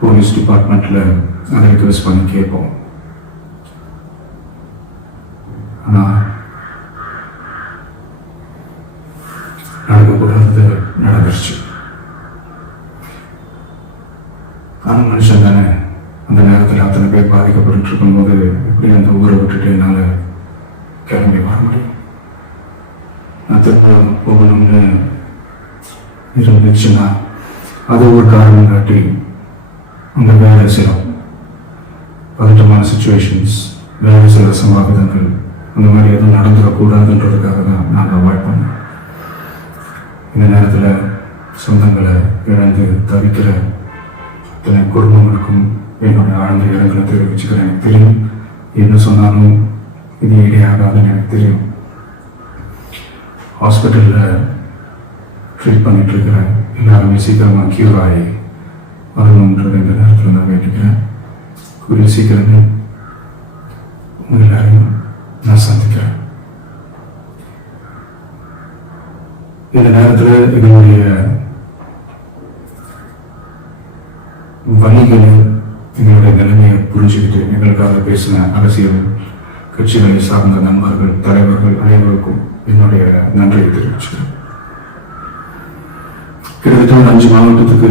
Police டிபார்ட்மெண்ட்டில் அதை request பண்ணி கேட்போம். ஆனால் நடக்கக்கூடாது நடந்துருச்சு. ஆனால் மனுஷன் தானே அந்த நேரத்தில் அத்தனை பேர் பாதிக்கப்பட்டு இருக்கும்போது எப்படி அந்த ஊரை விட்டுட்டு என்னால் கிளம்பி வர முடியும்? நான் திரும்ப போகணும்னு இருந்துச்சுன்னா அது ஒரு காரணம் காட்டி அங்கே வேலை சில பதட்டமான சுச்சுவேஷன்ஸ் வேலை சில சமாபிதங்கள் அந்த மாதிரி எதுவும் நடந்துடக்கூடாதுன்றதுக்காக தான் நாங்கள் அவாய்ட் பண்ணோம். இந்த நேரத்தில் சொந்தங்களை இழந்து தவிக்கிற அத்தனை குடும்பங்களுக்கும் என்னுடைய ஆழ்ந்த இடங்களை தெரிவிச்சுக்கிறேன். எனக்கு தெரியும் என்ன சொன்னாலும் இது இடையாகாதுன்னு எனக்கு தெரியும். ஹாஸ்பிட்டலில் ட்ரீட் பண்ணிகிட்ருக்கிறேன் எல்லாருமே சீக்கிரமாக க்யூர் ஆகி வரணுன்றது இந்த நேரத்தில் நான் வேண்டிக்கிறேன் கூடிய சீக்கிரமே உங்கள் எல்லாரையும் நான் சந்திக்கிறேன். இந்த நேரத்தில் எங்களுடைய வழிகளை எங்களுடைய நிலைமையை புரிஞ்சுக்கிட்டு எங்களுக்காக பேசின அரசியல் கட்சிகளை சார்ந்த நண்பர்கள் தலைவர்கள் அனைவருக்கும் என்னுடைய நன்றியை தெரிவிச்சுக்கிறேன். கிட்டத்தட்ட ஒரு அஞ்சு மாவட்டத்துக்கு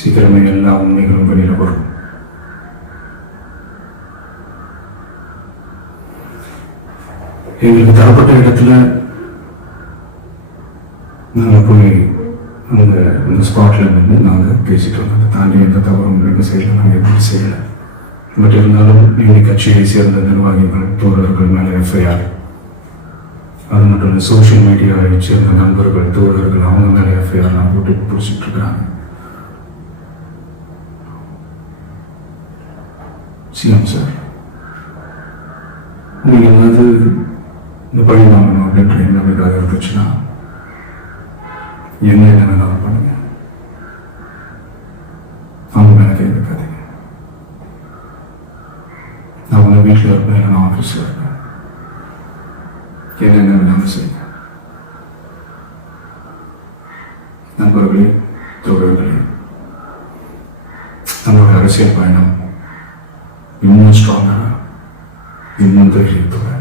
சீக்கிரமே எல்லா உண்மைகளும் வெளியில் வரும் எங்களுக்கு தரப்பட்ட இடத்துல நாங்கள் போய் அந்த அந்த ஸ்பாட்டில் வந்து நாங்கள் பேசிட்டு இருக்கோம் அதை தாண்டி எந்த தவறும் எங்கள் செய்யலை நாங்கள் எதுவும் செய்யலை. பட் இருந்தாலும் எங்கள் கட்சியை சேர்ந்த நிர்வாகிகள் தோழர்கள் மேலே எஃப்ஐஆர் அது மட்டும் இல்லை சோஷியல் மீடியாவை சேர்ந்த நண்பர்கள் தோழர்கள் அவங்க மேலே எஃப்ஐஆர்லாம் போட்டு பிடிச்சிட்டு இருக்கிறாங்க. சிஎம் சார் நீங்கள் வந்து இந்த பழி வாங்கணும் அப்படின்ற எண்ணம் ஏதாவது இருந்துச்சுன்னா என்ன என்ன வேணாலும் பண்ணுங்க? அவங்க மேலே கை வைக்காதீங்க. நான் உங்கள் வீட்டில் இருப்பேன் இல்லை நான் ஆஃபீஸில் இருப்பேன். என்னென்ன வேணாலும் செய்யுங்க? நண்பர்களே தோழர்களே நம்மளுடைய அரசியல் பயணம் విమోచకాలను విముందరింపగా